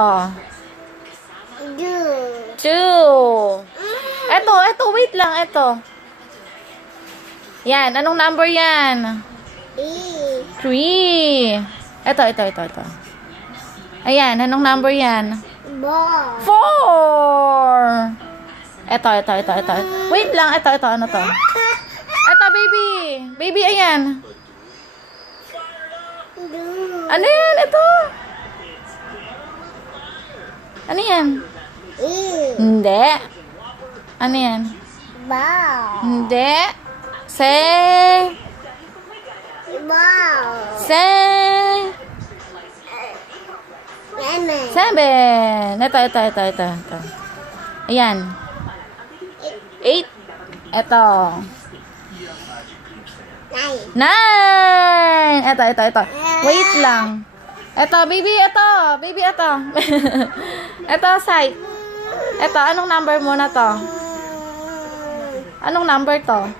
Eto. Two. 2. Eto, wait lang, eto. Yan, anong number yan? Three. 3. Eto. Ayan, anong number yan? Four. 4. Eto. Wait lang, eto, ano to? Eto, baby. Baby, ayan. Two. Ano yan? Ito. Ano yan? Hindi. Ano yan? Ball. Hindi. Ball. Lemon. 7. Ito. Ayan. 8. Ito. Nine. 9. Ito. Wait lang. Ito, baby, ito. Ito, sight. Ito, anong number mo na to? Anong number to?